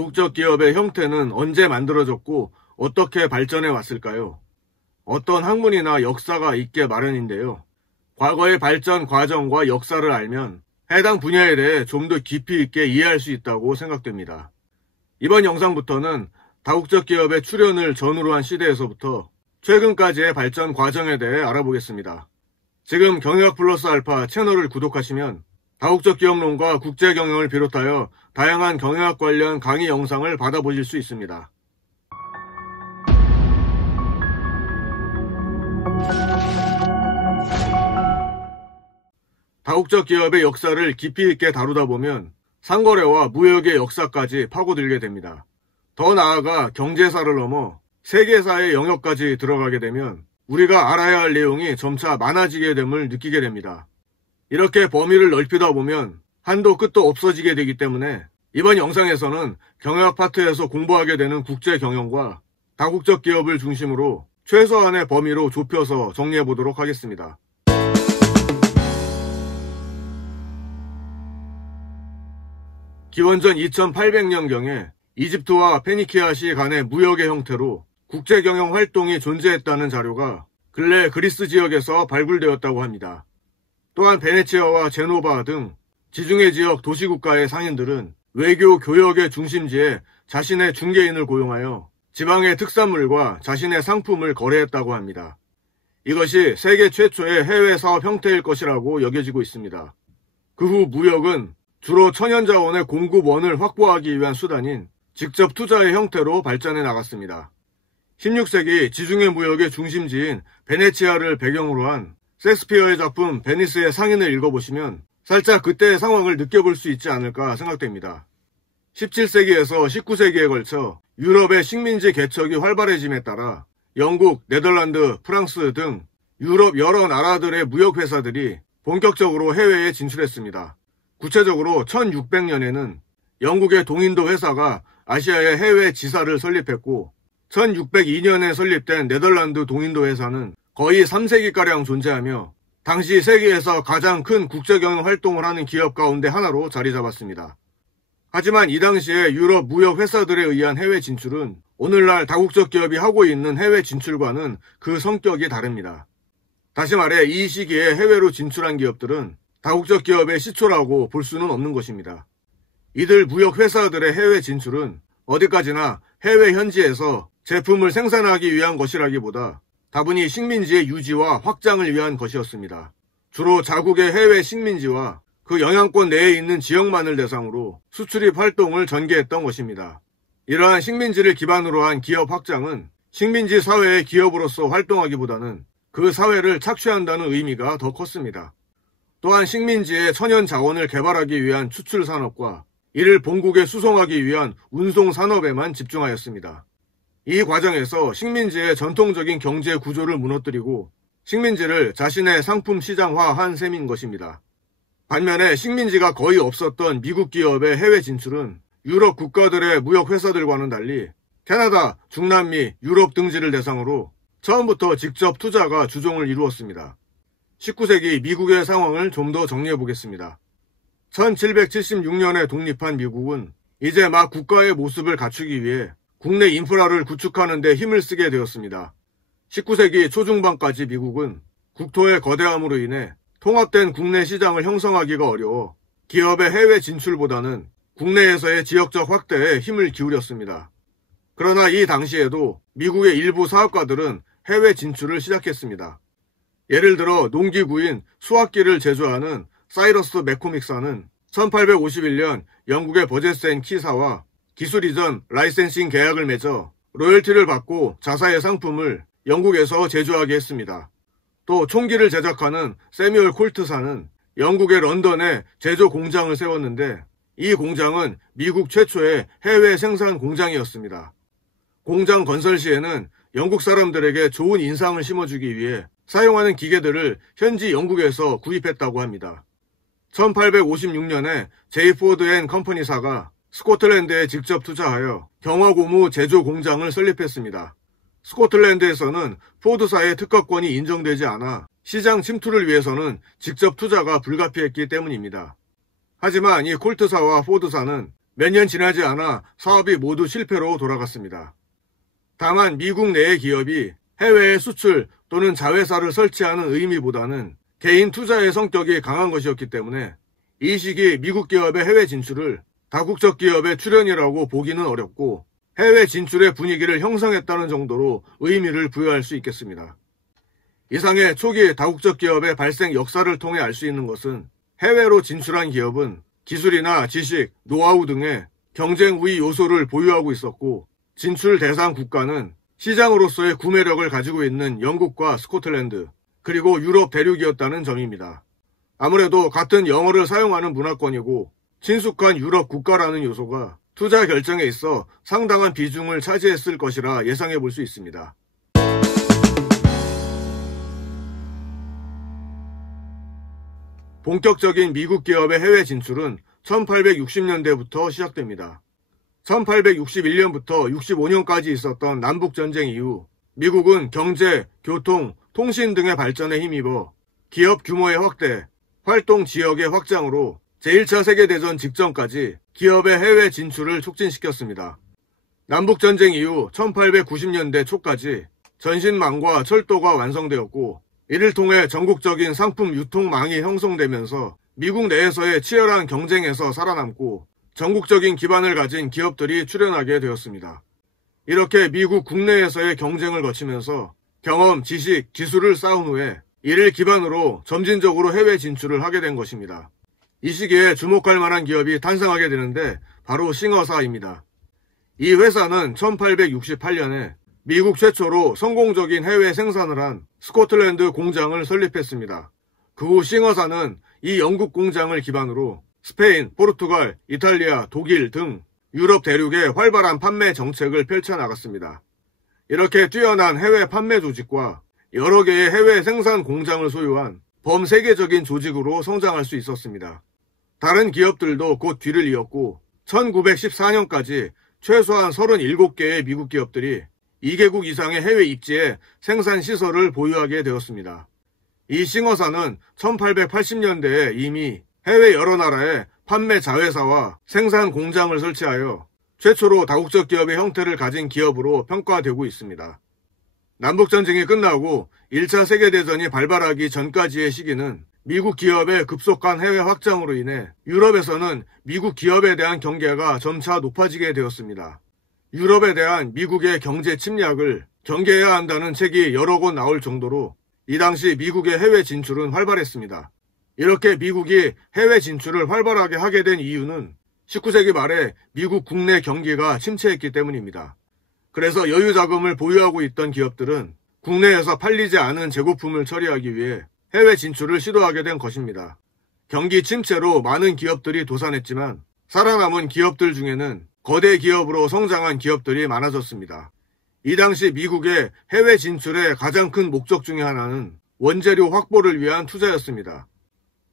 다국적 기업의 형태는 언제 만들어졌고 어떻게 발전해 왔을까요? 어떤 학문이나 역사가 있게 마련인데요. 과거의 발전 과정과 역사를 알면 해당 분야에 대해 좀 더 깊이 있게 이해할 수 있다고 생각됩니다. 이번 영상부터는 다국적 기업의 출현을 전후로 한 시대에서부터 최근까지의 발전 과정에 대해 알아보겠습니다. 지금 경영학 플러스 알파 채널을 구독하시면 다국적 기업론과 국제 경영을 비롯하여 다양한 경영학 관련 강의 영상을 받아보실 수 있습니다. 다국적 기업의 역사를 깊이 있게 다루다 보면 상거래와 무역의 역사까지 파고들게 됩니다. 더 나아가 경제사를 넘어 세계사의 영역까지 들어가게 되면 우리가 알아야 할 내용이 점차 많아지게 됨을 느끼게 됩니다. 이렇게 범위를 넓히다 보면 한도 끝도 없어지게 되기 때문에 이번 영상에서는 경영학 파트에서 공부하게 되는 국제 경영과 다국적 기업을 중심으로 최소한의 범위로 좁혀서 정리해 보도록 하겠습니다. 기원전 2800년경에 이집트와 페니키아시 간의 무역의 형태로 국제 경영 활동이 존재했다는 자료가 근래 그리스 지역에서 발굴되었다고 합니다. 또한 베네치아와 제노바 등 지중해 지역 도시국가의 상인들은 외교 교역의 중심지에 자신의 중개인을 고용하여 지방의 특산물과 자신의 상품을 거래했다고 합니다. 이것이 세계 최초의 해외 사업 형태일 것이라고 여겨지고 있습니다. 그 후 무역은 주로 천연자원의 공급원을 확보하기 위한 수단인 직접 투자의 형태로 발전해 나갔습니다. 16세기 지중해 무역의 중심지인 베네치아를 배경으로 한 셰익스피어의 작품 베니스의 상인을 읽어보시면 살짝 그때의 상황을 느껴볼 수 있지 않을까 생각됩니다. 17세기에서 19세기에 걸쳐 유럽의 식민지 개척이 활발해짐에 따라 영국, 네덜란드, 프랑스 등 유럽 여러 나라들의 무역회사들이 본격적으로 해외에 진출했습니다. 구체적으로 1600년에는 영국의 동인도 회사가 아시아의 해외 지사를 설립했고 1602년에 설립된 네덜란드 동인도 회사는 거의 3세기가량 존재하며 당시 세계에서 가장 큰 국제경영 활동을 하는 기업 가운데 하나로 자리 잡았습니다. 하지만 이 당시에 유럽 무역 회사들에 의한 해외 진출은 오늘날 다국적 기업이 하고 있는 해외 진출과는 그 성격이 다릅니다. 다시 말해 이 시기에 해외로 진출한 기업들은 다국적 기업의 시초라고 볼 수는 없는 것입니다. 이들 무역 회사들의 해외 진출은 어디까지나 해외 현지에서 제품을 생산하기 위한 것이라기보다 다분히 식민지의 유지와 확장을 위한 것이었습니다. 주로 자국의 해외 식민지와 그 영향권 내에 있는 지역만을 대상으로 수출입 활동을 전개했던 것입니다. 이러한 식민지를 기반으로 한 기업 확장은 식민지 사회의 기업으로서 활동하기보다는 그 사회를 착취한다는 의미가 더 컸습니다. 또한 식민지의 천연 자원을 개발하기 위한 추출 산업과 이를 본국에 수송하기 위한 운송 산업에만 집중하였습니다. 이 과정에서 식민지의 전통적인 경제 구조를 무너뜨리고 식민지를 자신의 상품 시장화한 셈인 것입니다. 반면에 식민지가 거의 없었던 미국 기업의 해외 진출은 유럽 국가들의 무역 회사들과는 달리 캐나다, 중남미, 유럽 등지를 대상으로 처음부터 직접 투자가 주종을 이루었습니다. 19세기 미국의 상황을 좀 더 정리해 보겠습니다. 1776년에 독립한 미국은 이제 막 국가의 모습을 갖추기 위해 국내 인프라를 구축하는 데 힘을 쓰게 되었습니다. 19세기 초중반까지 미국은 국토의 거대함으로 인해 통합된 국내 시장을 형성하기가 어려워 기업의 해외 진출보다는 국내에서의 지역적 확대에 힘을 기울였습니다. 그러나 이 당시에도 미국의 일부 사업가들은 해외 진출을 시작했습니다. 예를 들어 농기구인 수확기를 제조하는 사이러스 매코믹사는 1851년 영국의 버제스 앤 키사와 기술 이전 라이센싱 계약을 맺어 로열티를 받고 자사의 상품을 영국에서 제조하게 했습니다. 또 총기를 제작하는 세뮤얼 콜트사는 영국의 런던에 제조 공장을 세웠는데 이 공장은 미국 최초의 해외 생산 공장이었습니다. 공장 건설 시에는 영국 사람들에게 좋은 인상을 심어주기 위해 사용하는 기계들을 현지 영국에서 구입했다고 합니다. 1856년에 제이 포드 앤 컴퍼니사가 스코틀랜드에 직접 투자하여 경화고무 제조 공장을 설립했습니다. 스코틀랜드에서는 포드사의 특허권이 인정되지 않아 시장 침투를 위해서는 직접 투자가 불가피했기 때문입니다. 하지만 이 콜트사와 포드사는 몇 년 지나지 않아 사업이 모두 실패로 돌아갔습니다. 다만 미국 내의 기업이 해외에 수출 또는 자회사를 설치하는 의미보다는 개인 투자의 성격이 강한 것이었기 때문에 이 시기 미국 기업의 해외 진출을 다국적 기업의 출현이라고 보기는 어렵고 해외 진출의 분위기를 형성했다는 정도로 의미를 부여할 수 있겠습니다. 이상의 초기 다국적 기업의 발생 역사를 통해 알 수 있는 것은 해외로 진출한 기업은 기술이나 지식, 노하우 등의 경쟁 우위 요소를 보유하고 있었고 진출 대상 국가는 시장으로서의 구매력을 가지고 있는 영국과 스코틀랜드, 그리고 유럽 대륙이었다는 점입니다. 아무래도 같은 영어를 사용하는 문화권이고 친숙한 유럽 국가라는 요소가 투자 결정에 있어 상당한 비중을 차지했을 것이라 예상해 볼 수 있습니다. 본격적인 미국 기업의 해외 진출은 1860년대부터 시작됩니다. 1861년부터 65년까지 있었던 남북전쟁 이후 미국은 경제, 교통, 통신 등의 발전에 힘입어 기업 규모의 확대, 활동 지역의 확장으로 제1차 세계대전 직전까지 기업의 해외 진출을 촉진시켰습니다. 남북전쟁 이후 1890년대 초까지 전신망과 철도가 완성되었고 이를 통해 전국적인 상품 유통망이 형성되면서 미국 내에서의 치열한 경쟁에서 살아남고 전국적인 기반을 가진 기업들이 출현하게 되었습니다. 이렇게 미국 국내에서의 경쟁을 거치면서 경험, 지식, 기술을 쌓은 후에 이를 기반으로 점진적으로 해외 진출을 하게 된 것입니다. 이 시기에 주목할 만한 기업이 탄생하게 되는데 바로 싱어사입니다. 이 회사는 1868년에 미국 최초로 성공적인 해외 생산을 한 스코틀랜드 공장을 설립했습니다. 그 후 싱어사는 이 영국 공장을 기반으로 스페인, 포르투갈, 이탈리아, 독일 등 유럽 대륙에 활발한 판매 정책을 펼쳐나갔습니다. 이렇게 뛰어난 해외 판매 조직과 여러 개의 해외 생산 공장을 소유한 범세계적인 조직으로 성장할 수 있었습니다. 다른 기업들도 곧 뒤를 이었고 1914년까지 최소한 37개의 미국 기업들이 2개국 이상의 해외 입지에 생산 시설을 보유하게 되었습니다. 이 싱어사는 1880년대에 이미 해외 여러 나라에 판매 자회사와 생산 공장을 설치하여 최초로 다국적 기업의 형태를 가진 기업으로 평가되고 있습니다. 남북전쟁이 끝나고 1차 세계대전이 발발하기 전까지의 시기는 미국 기업의 급속한 해외 확장으로 인해 유럽에서는 미국 기업에 대한 경계가 점차 높아지게 되었습니다. 유럽에 대한 미국의 경제 침략을 경계해야 한다는 책이 여러 권 나올 정도로 이 당시 미국의 해외 진출은 활발했습니다. 이렇게 미국이 해외 진출을 활발하게 하게 된 이유는 19세기 말에 미국 국내 경기가 침체했기 때문입니다. 그래서 여유 자금을 보유하고 있던 기업들은 국내에서 팔리지 않은 재고품을 처리하기 위해 해외 진출을 시도하게 된 것입니다. 경기 침체로 많은 기업들이 도산했지만 살아남은 기업들 중에는 거대 기업으로 성장한 기업들이 많아졌습니다. 이 당시 미국의 해외 진출의 가장 큰 목적 중에 하나는 원재료 확보를 위한 투자였습니다.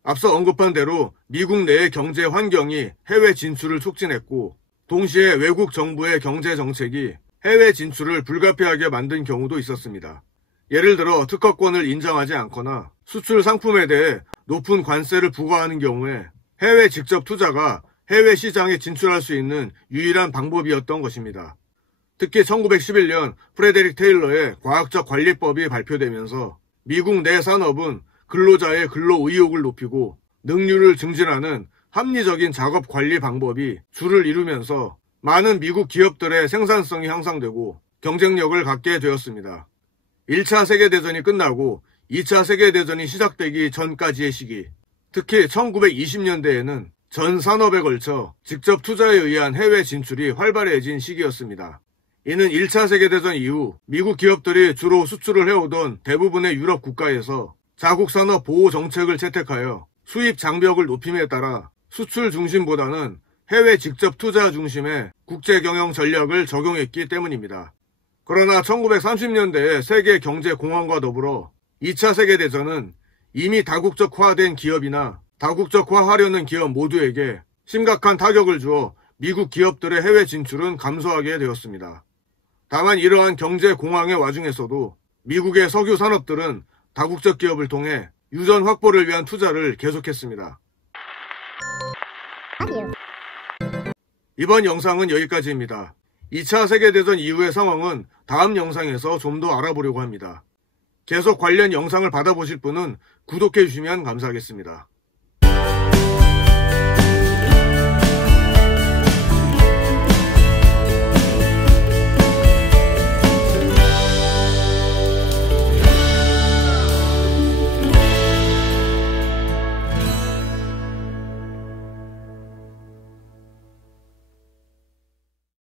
앞서 언급한 대로 미국 내의 경제 환경이 해외 진출을 촉진했고 동시에 외국 정부의 경제 정책이 해외 진출을 불가피하게 만든 경우도 있었습니다. 예를 들어 특허권을 인정하지 않거나 수출 상품에 대해 높은 관세를 부과하는 경우에 해외 직접 투자가 해외 시장에 진출할 수 있는 유일한 방법이었던 것입니다. 특히 1911년 프레데릭 테일러의 과학적 관리법이 발표되면서 미국 내 산업은 근로자의 근로 의욕을 높이고 능률을 증진하는 합리적인 작업 관리 방법이 주를 이루면서 많은 미국 기업들의 생산성이 향상되고 경쟁력을 갖게 되었습니다. 1차 세계대전이 끝나고 2차 세계대전이 시작되기 전까지의 시기, 특히 1920년대에는 전 산업에 걸쳐 직접 투자에 의한 해외 진출이 활발해진 시기였습니다. 이는 1차 세계대전 이후 미국 기업들이 주로 수출을 해오던 대부분의 유럽 국가에서 자국 산업 보호 정책을 채택하여 수입 장벽을 높임에 따라 수출 중심보다는 해외 직접 투자 중심의 국제 경영 전략을 적용했기 때문입니다. 그러나 1930년대의 세계 경제 공황과 더불어 2차 세계대전은 이미 다국적화된 기업이나 다국적화하려는 기업 모두에게 심각한 타격을 주어 미국 기업들의 해외 진출은 감소하게 되었습니다. 다만 이러한 경제 공황의 와중에서도 미국의 석유 산업들은 다국적 기업을 통해 유전 확보를 위한 투자를 계속했습니다. 이번 영상은 여기까지입니다. 2차 세계대전 이후의 상황은 다음 영상에서 좀 더 알아보려고 합니다. 계속 관련 영상을 받아보실 분은 구독해 주시면 감사하겠습니다.